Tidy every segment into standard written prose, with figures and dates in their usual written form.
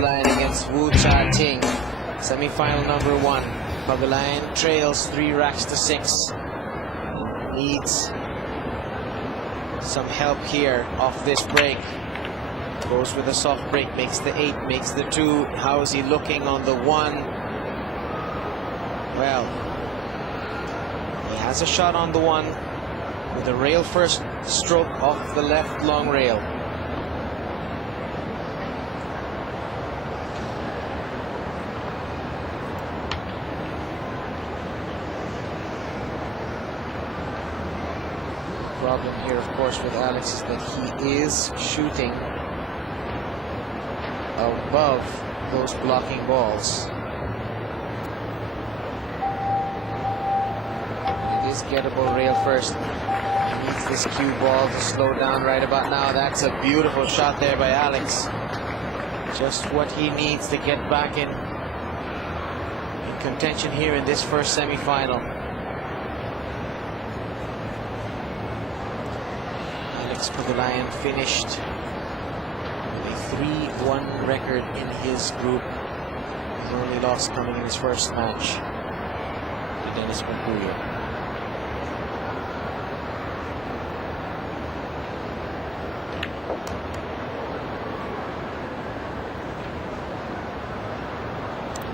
Pagulayan against Wu Chia Ching. Semi-final number 1. Pagulayan trails 3 racks to 6. Needs some help here off this break. Goes with a soft break, makes the 8, makes the 2. How is he looking on the 1? Well, he has a shot on the 1 with a rail first stroke off the left long rail. Problem here, of course, with Alex is that he is shooting above those blocking balls. It is gettable rail first. He needs this cue ball to slow down right about now. That's a beautiful shot there by Alex. Just what he needs to get back in contention here in this first semi-final. Alex Pagulayan finished with a 3-1 record in his group. His only loss coming in his first match to Dennis Pagulayan.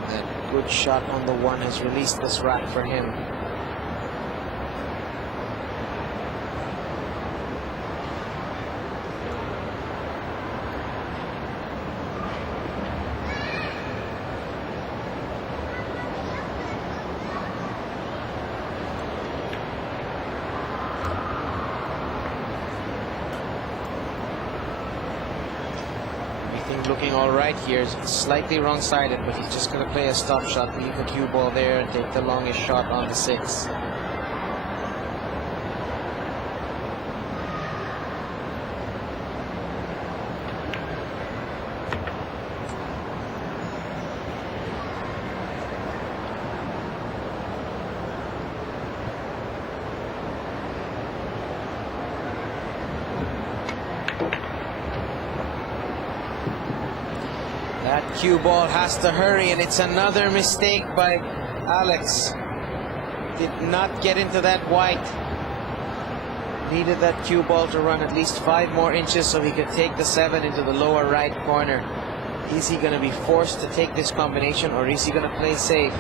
That good shot on the 1 has released this rack for him. Looking all right here. It's slightly wrong-sided, but he's just going to play a stop shot, leave the cue ball there, and take the longest shot on the 6. That cue ball has to hurry, and it's another mistake by Alex. Did not get into that white. Needed that cue ball to run at least 5 more inches so he could take the 7 into the lower right corner. Is he going to be forced to take this combination, or is he going to play safe?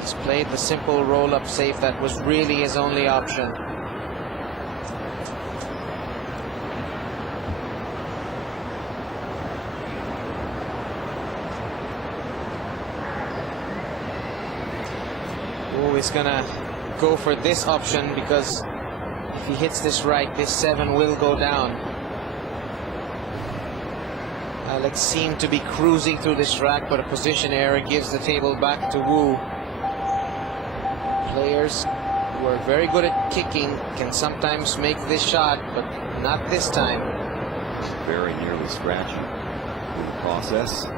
He's played the simple roll-up safe. That was really his only option. He's gonna go for this option, because if he hits this right, this 7 will go down. Alex seemed to be cruising through this rack, but a position error gives the table back to Wu. Players who are very good at kicking can sometimes make this shot, but not this time. Very nearly scratched in the process.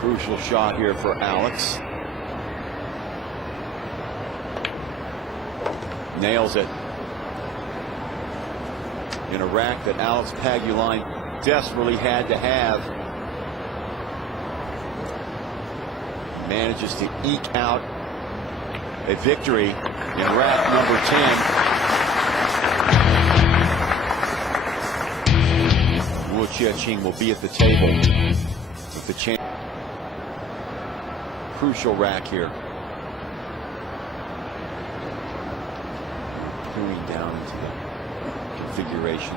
Crucial shot here for Alex. Nails it. In a rack that Alex Pagulayan desperately had to have. Manages to eke out a victory in rack number 10. Wu Chia Ching will be at the table with the chance. Crucial rack here. Going down into the configuration.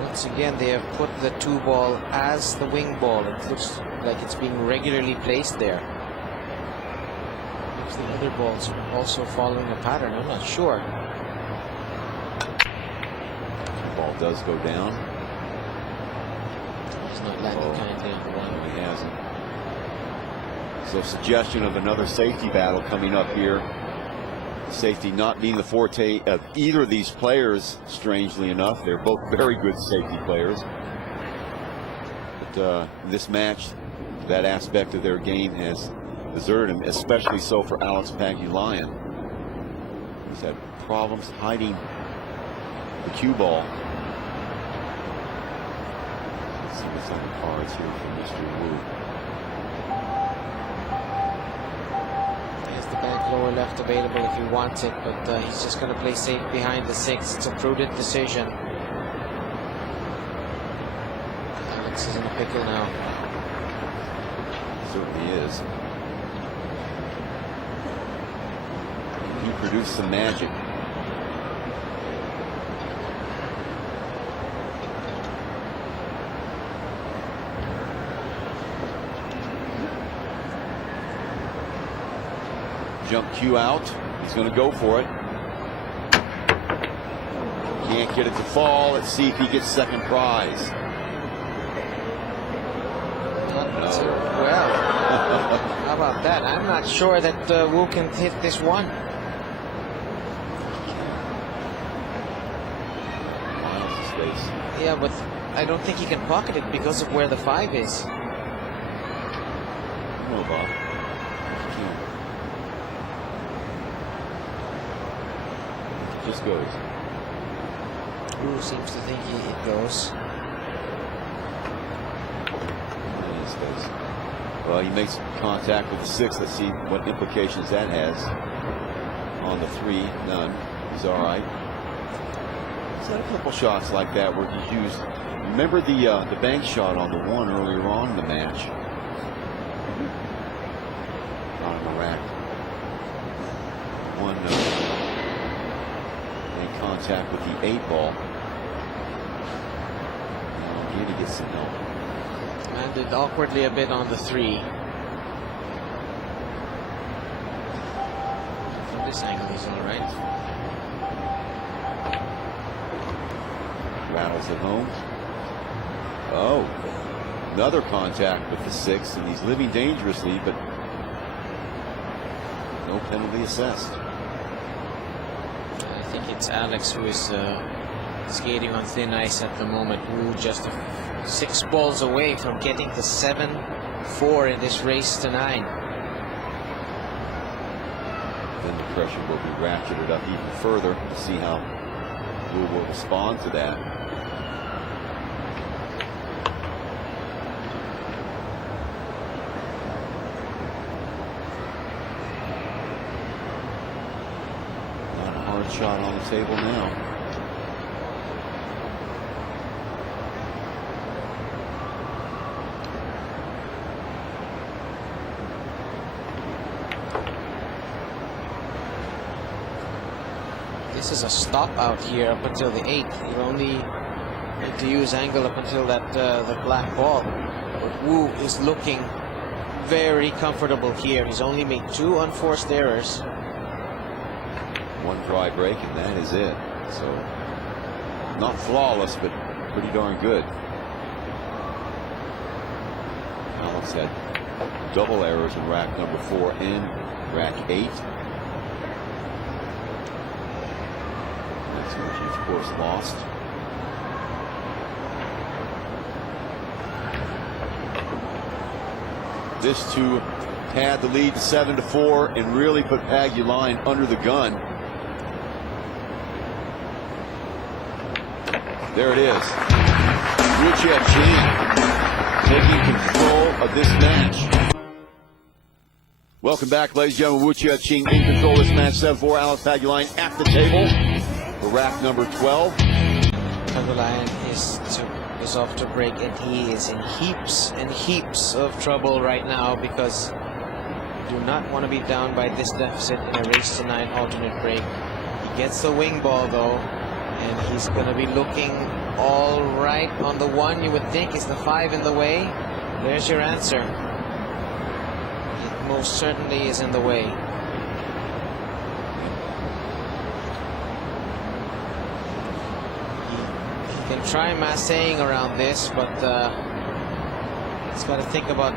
Once again, they have put the 2 ball as the wing ball. It looks like it's being regularly placed there. If the other balls are also following a pattern, I'm not sure. The ball does go down. He's not landing kindly on the 1. No, he hasn't. So suggestion of another safety battle coming up here. Safety not being the forte of either of these players, strangely enough. They're both very good safety players. But this match, that aspect of their game has deserted him, especially so for A Pagulayan. He's had problems hiding the cue ball. Let's see what's on the cards here for Mr. Wu. There's the back lower left available if he wants it, but he's just going to play safe behind the 6. It's a prudent decision. Alex is in a pickle now. Certainly is. He produced some magic. Jump cue out. He's going to go for it. Can't get it to fall. Let's see if he gets second prize. Well, how about that? I'm not sure that Wu can hit this one. Yeah, but I don't think he can pocket it because of where the 5 is. No, Bob. It just goes. Wu seems to think it goes. Well, he makes contact with the 6. Let's see what implications that has on the 3. None. He's all right. He's had a couple shots like that where he's used. Remember the bank shot on the 1 earlier on in the match. On the rack. 1 in contact with the 8 ball. Now again, he gets some help. Landed awkwardly a bit on the 3. From this angle, he's all right. Rattles it home. Oh, another contact with the 6, and he's living dangerously, but no penalty assessed. I think it's Alex who is skating on thin ice at the moment. Wu just 6 balls away from getting to 7-4 in this race to 9. Then the pressure will be ratcheted up even further to see how Wu will respond to that. Not a hard shot on the table now. This is a stop out here up until the 8th. You only need to use angle up until that the black ball. But Wu is looking very comfortable here. He's only made 2 unforced errors. 1 dry break, and that is it. So, not flawless, but pretty darn good. Alex had double errors in rack number 4 and rack 8. That's which he, of course, lost. This two had the lead 7-4 and really put Pagulayan under the gun. There it is. Wu Chia Ching taking control of this match. Welcome back, ladies and gentlemen. Wu Chia Ching in control of this match. 7-4. A Pagulayan at the table for rack number 12. Pagulayan is off to break, and he is in heaps and heaps of trouble right now because you do not want to be down by this deficit in a race to 9 alternate break. He gets the wing ball though, and he's going to be looking all right on the 1. You would think, is the 5 in the way? There's your answer. It most certainly is in the way. Can try massaging around this, but he's got to think about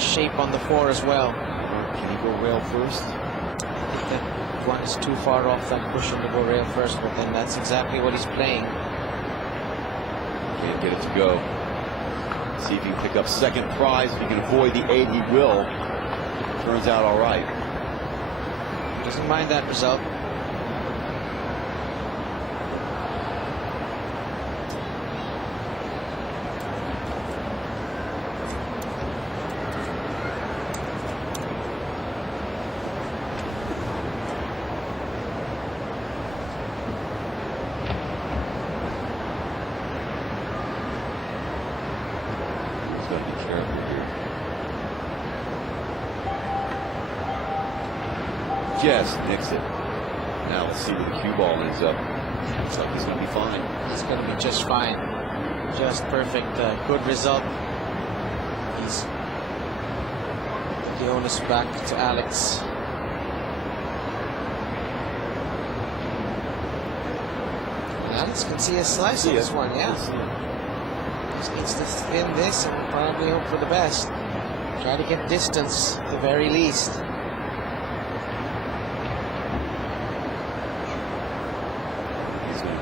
shape on the 4 as well. Can he go rail first? I think that one is too far off that push on the go rail first, but then that's exactly what he's playing. Can't get it to go. See if he can pick up second prize. If he can avoid the 8, he will. Turns out all right. Doesn't mind that result. Just nicks it. Now let's see where the cue ball ends up. Looks like he's going to be fine. He's going to be just fine. Just perfect. Good result. He's the onus back to Alex. And Alex can see a slice of this one, yeah. Just needs to spin this and probably hope for the best. Try to get distance at the very least.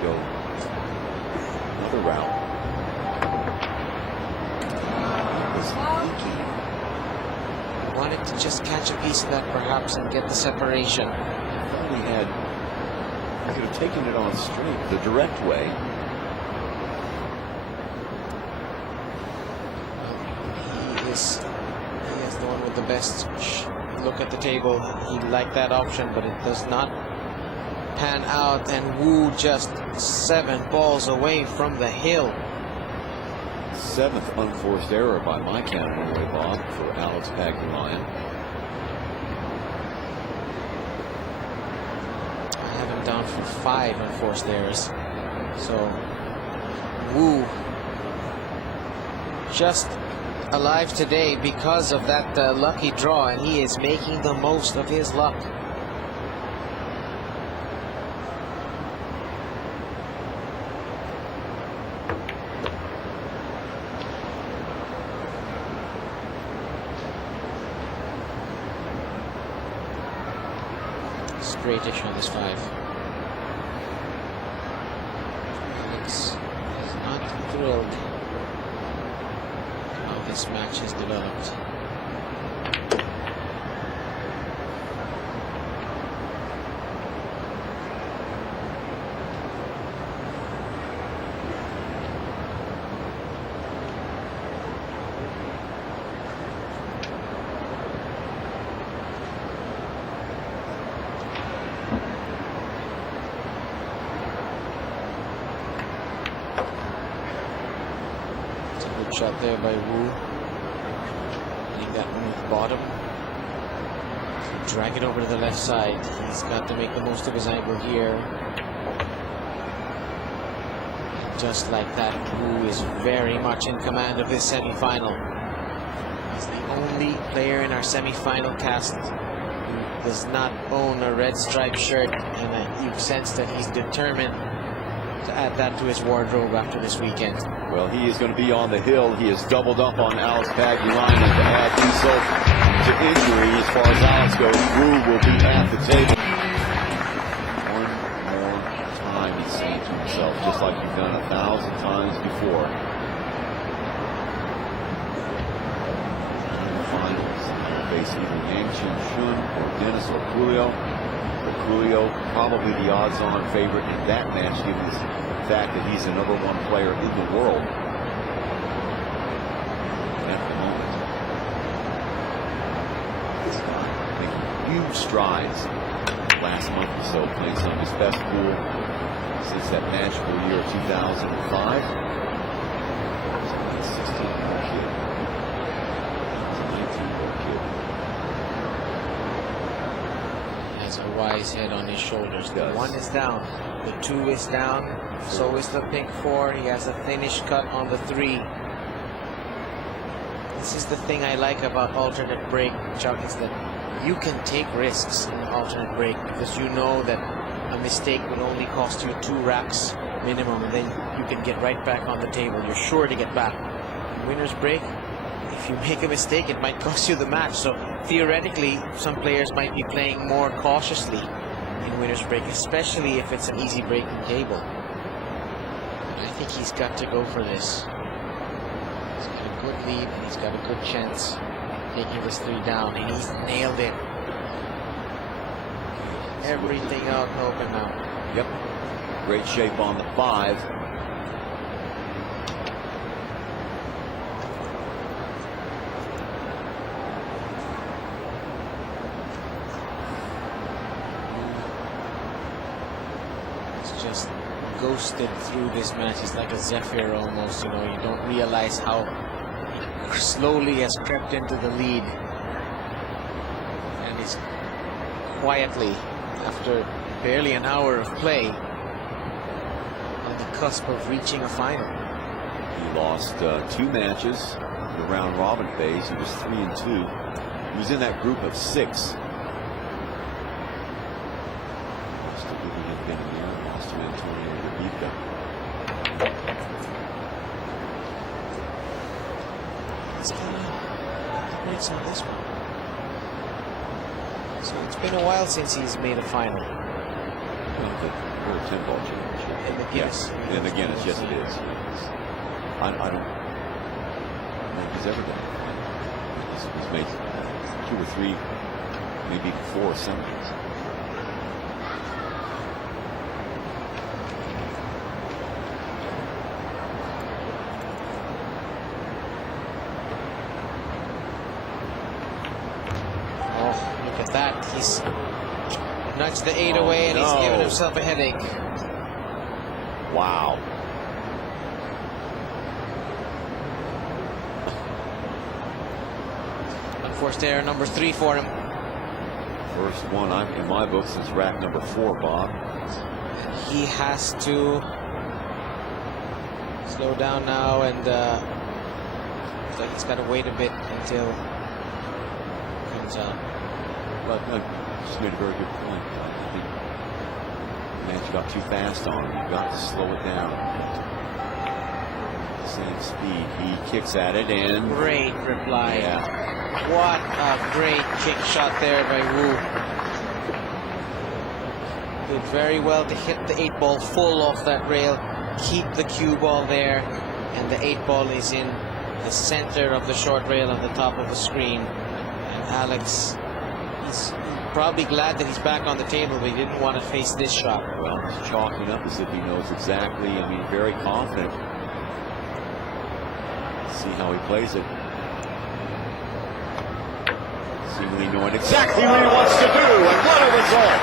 Go another round. Wanted to just catch a piece of that perhaps and get the separation. I thought he could have taken it on straight, the direct way. He is the one with the best look at the table. He liked that option, but it does not pan out, and Wu just 7 balls away from the hill. 7th unforced error by my count anyway, Bob, for Alex Pagulayan. I have him down for 5 unforced errors. So Wu just alive today because of that lucky draw, and he is making the most of his luck. Straightish on this 5. Alex is not thrilled how this match has developed. Shot there by Wu. Hitting that move bottom. Drag it over to the left side. He's got to make the most of his angle here. And just like that, Wu is very much in command of this semi-final. He's the only player in our semi-final cast who does not own a red striped shirt, and you sense that he's determined to add that to his wardrobe after this weekend. Well, he is going to be on the hill. He has doubled up on Alex Pagulayan, and to add insult to injury as far as Alex goes, Wu will be at the table. One more time, he's saying to himself, just like you've done 1,000 times before. In the finals, he'll face either Yang Chen-Shun or Dennis Orculio. Orculio, probably the odds-on favorite in that match, given the fact that he's the #1 player in the world at the moment. He's making huge strides last month or so, playing some of his best pool since that magical year of 2005. He's a 16-year-old kid. He's a 19-year-old kid. Has a wise head on his shoulders. The 1 is down, the 2 is down. So is the pink 4. He has a finish cut on the 3. This is the thing I like about alternate break, Chuck, is that you can take risks in alternate break because you know that a mistake will only cost you 2 racks minimum, and then you can get right back on the table. You're sure to get back. Winner's break, if you make a mistake, it might cost you the match. So theoretically, some players might be playing more cautiously in winner's break, especially if it's an easy breaking table. I think he's got to go for this. He's got a good lead and he's got a good chance taking this 3 down, and he's nailed it. Everything out and open now. Yep. Great shape on the 5. It's just ghosted through this match. It's like a zephyr almost, you know. You don't realize how slowly has crept into the lead. And he's quietly, after barely an hour of play, on the cusp of reaching a final. He lost 2 matches in the round robin phase. He was 3-2. He was in that group of 6. Still looking at Ben here. Lost to Antonio Rubika. It's kind of breaks on this one. So it's been a while since he's made a final. Well, the World 10-ball championship. In the Guinness. Yes, in the Guinness, yes it is. I don't think he's ever done it. He's made 2 or 3, maybe 4 semis. That he's nudged the 8 away, and he's given himself a headache. Wow. Unforced error number 3 for him. First one in my book since rack number 4, Bob. He has to slow down now, and looks like he's got to wait a bit until it comes out. But just made a very good point. I think Lance got too fast on him. You've got to slow it down. Same speed. He kicks at it, and great reply. Yeah. What a great kick shot there by Wu. Did very well to hit the 8 ball full off that rail, keep the cue ball there, and the 8 ball is in the center of the short rail on the top of the screen. And Alex, he's probably glad that he's back on the table, but he didn't want to face this shot. Well, he's chalking up as if he knows exactly. I mean, very confident. See how he plays it. Seemingly knowing exactly what he wants to do, and what a result!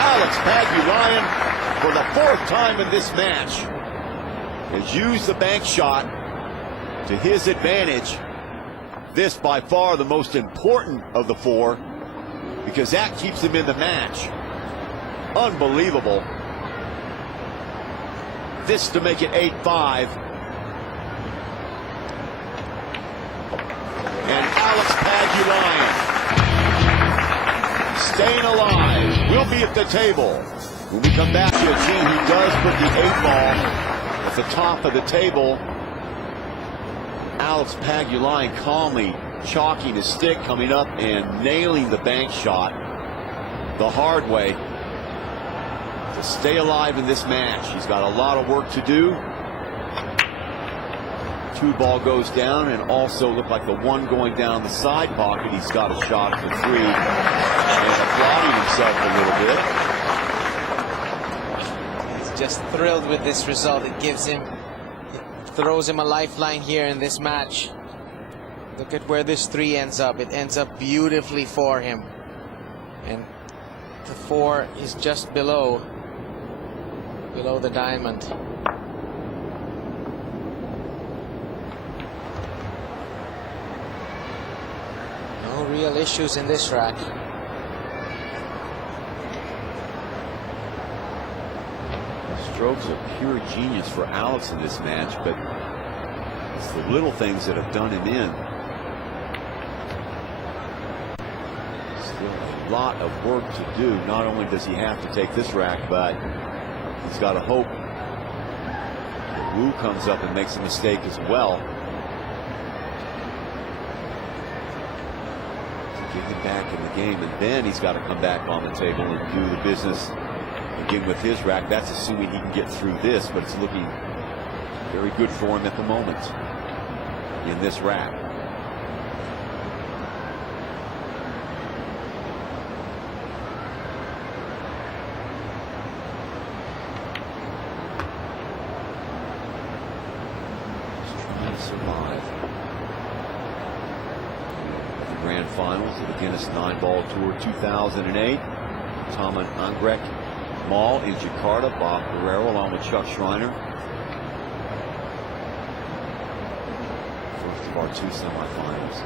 Alex Pagulayan, for the 4th time in this match, has used the bank shot to his advantage. This by far the most important of the 4, because that keeps him in the match. Unbelievable. This to make it 8-5. And Alex Pagulayan, staying alive, will be at the table. When we come back to a team who does put the 8 ball at the top of the table, Alex Pagulayan calmly chalking his stick, coming up and nailing the bank shot the hard way to stay alive in this match. He's got a lot of work to do. 2 ball goes down, and also looked like the 1 going down the side pocket. He's got a shot for 3 and applauding himself a little bit. He's just thrilled with this result. It throws him a lifeline here in this match. Look at where this 3 ends up. It ends up beautifully for him. And the 4 is just below the diamond. No real issues in this rack. Strokes of pure genius for Alex in this match, but it's the little things that have done him in. Still a lot of work to do. Not only does he have to take this rack, but he's got to hope that Wu comes up and makes a mistake as well. get him back in the game, and then he's got to come back on the table and do the business again with his rack. That's assuming he can get through this, but it's looking very good for him at the moment in this rack. Survive the grand finals of the Guinness 9-Ball Tour 2008. Tom and Angrek Mall in Jakarta. Bob Guerrero along with Chuck Schreiner. First of our 2 semifinals.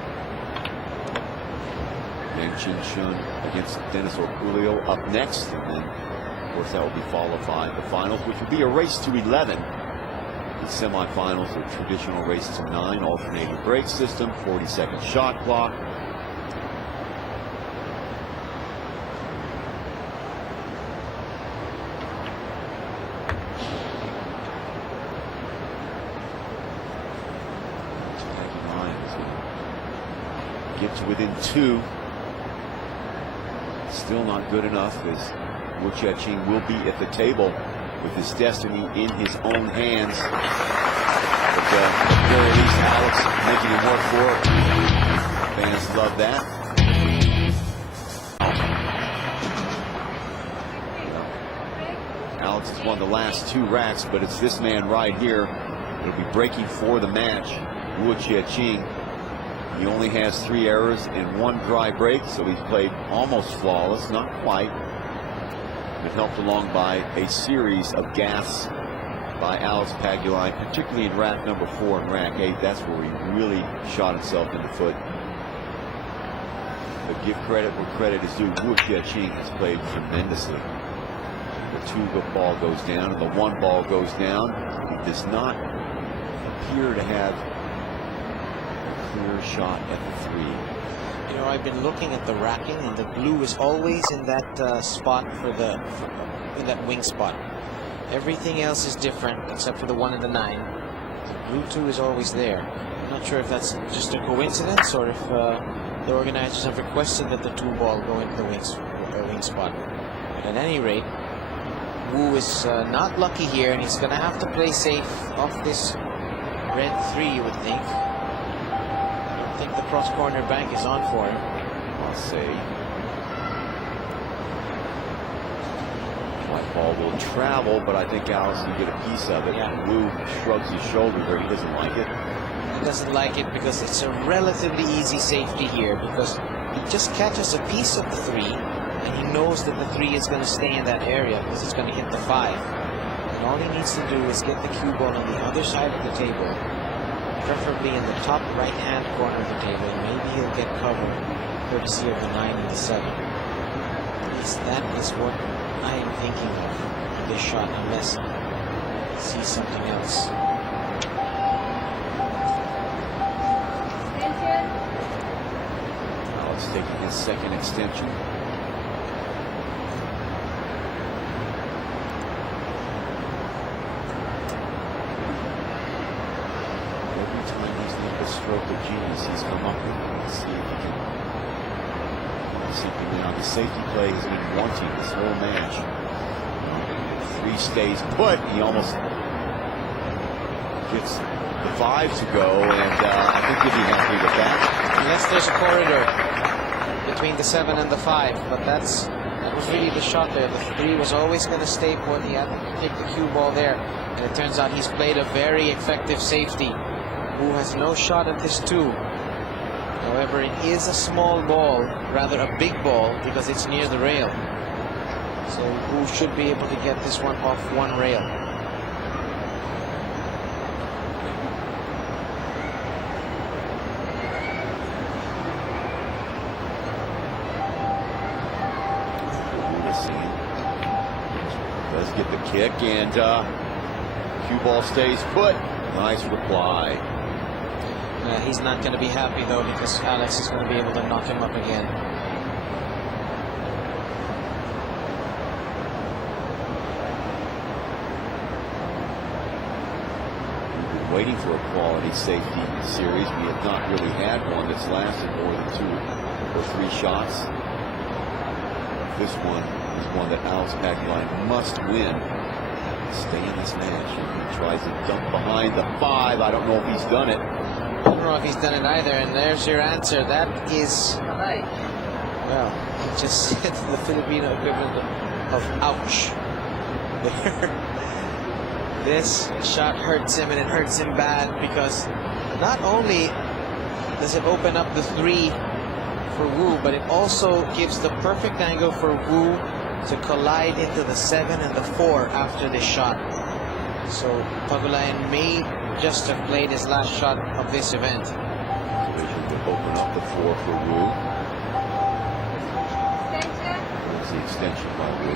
Meng Chin Chun against Dennis Orculio up next, and then of course that will be followed by the finals, which will be a race to 11. The semifinals are traditional race to 9, alternating break system, 40-second shot clock. Get to within 2. Still not good enough, as Wu Chia Ching will be at the table with his destiny in his own hands. But at the very least, Alex making him work for it. Fans love that. Alex has won the last 2 racks, but it's this man right here that'll be breaking for the match, Wu Chia Ching. He only has 3 errors and 1 dry break, so he's played almost flawless, not quite. But helped along by a series of gaffes by Alex Pagulayan, particularly in rack number 4 and rack 8. That's where he really shot himself in the foot. But give credit where credit is due. Wu Chia Ching has played tremendously. The 2 ball goes down and the 1 ball goes down. He does not appear to have a clear shot at the 3. You know, I've been looking at the racking, and the blue is always in that spot in that wing spot. Everything else is different except for the 1 and the 9. The blue 2 is always there. I'm not sure if that's just a coincidence or if the organizers have requested that the 2 ball go into the wing spot. But at any rate, Wu is not lucky here, and he's going to have to play safe off this red 3, you would think. I think the cross corner bank is on for him. I'll say. White ball will travel, but I think Alex can get a piece of it. Yeah. Wu shrugs his shoulder where he doesn't like it. He doesn't like it because it's a relatively easy safety here, because he just catches a piece of the 3, and he knows that the 3 is going to stay in that area because it's going to hit the 5. And all he needs to do is get the cue ball on the other side of the table, preferably in the top right-hand corner of the table. Maybe he'll get cover, courtesy of the 9 and the 7. At least that is what I am thinking of this shot, unless he sees something else. Alex taking his 2nd extension. Stroke of genius he's come up with. Let's see if he can see now. The safety play has been wanting this whole match. 3 stays put. He almost gets the 5 to go, and I think he'll be happy with that. Unless there's a corridor between the 7 and the 5, but that was really the shot there. The 3 was always going to stay put. He had to take the cue ball there, and it turns out he's played a very effective safety. Wu has no shot at this 2. However, it is a small ball, rather a big ball, because it's near the rail. So Wu should be able to get this one off 1 rail. Does get the kick, and cue ball stays put. Nice reply. He's not going to be happy, though, because Alex is going to be able to knock him up again. We've been waiting for a quality safety series. We have not really had one that's lasted more than or 3 shots. This one is one that Alex Pagulayan must win to stay in this match. He tries to dump behind the 5. I don't know if he's done it. I don't know if he's done it either, and there's your answer. That is, well, he just hit the Filipino equivalent of ouch. This shot hurts him, and it hurts him bad, because not only does it open up the 3 for Wu, but it also gives the perfect angle for Wu to collide into the 7 and the 4 after this shot. So Pagulayan may just have played his last shot of this event. Collision would open up the 4 for Wu. There's the extension by Wu.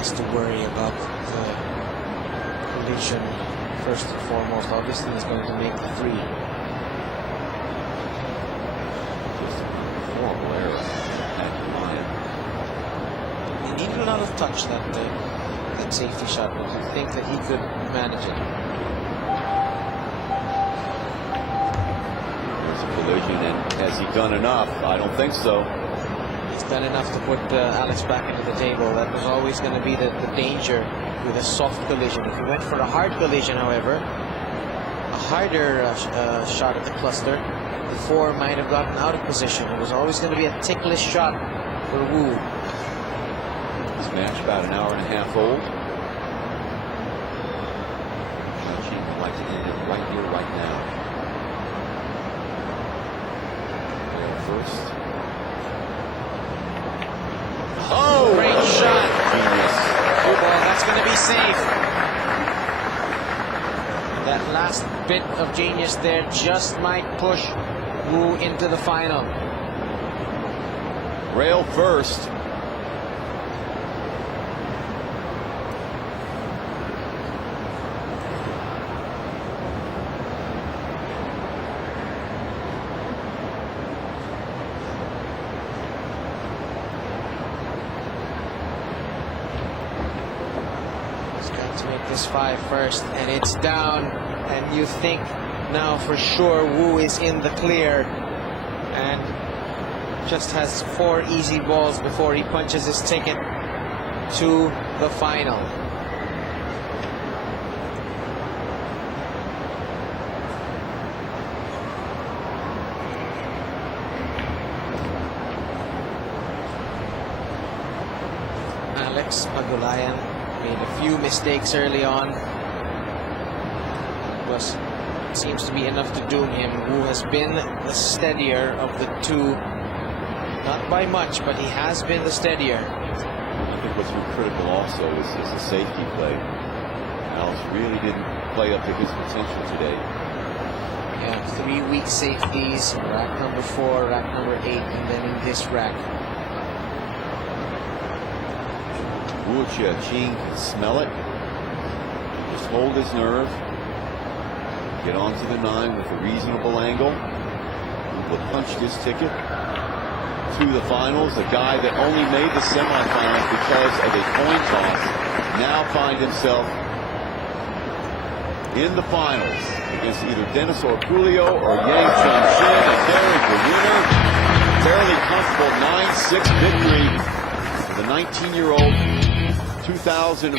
Has to worry about the collision first and foremost. Obviously, he's going to make the 3. Just a horrible error. He needed a lot of touch, that safety shot, but you think that he could manage it. There's a collision, and has he done enough? I don't think so. Done enough to put Alex back into the table. That was always going to be the danger with a soft collision. If he went for a hard collision, however, a harder shot at the cluster, the 4 might have gotten out of position. It was always going to be a ticklish shot for Wu. This match about an hour and a half old. Chia Ching would like to end it right here, right now. First. Oh, great shot. Genius. Oh, ball. That's going to be safe. That last bit of genius there just might push Wu into the final. Rail first. To make this 5 first, and it's down, and you think now for sure Wu is in the clear, and just has 4 easy balls before he punches his ticket to the final. Alex Pagulayan made a few mistakes early on. It seems to be enough to doom him. Wu has been the steadier of the 2. Not by much, but he has been the steadier. I think what's been critical also is the safety play. Alex really didn't play up to his potential today. Yeah, 3 weak safeties, rack number 4, rack number 8, and then in this rack. Wu Chia Ching can smell it. Just hold his nerve. Get onto the 9 with a reasonable angle. He will punch this ticket to the finals. A guy that only made the semifinals because of a coin toss now find himself in the finals against either Dennis Orculio or Yang Chen Shin. And Derek, the winner, fairly comfortable 9-6 victory for the 19-year-old 2000.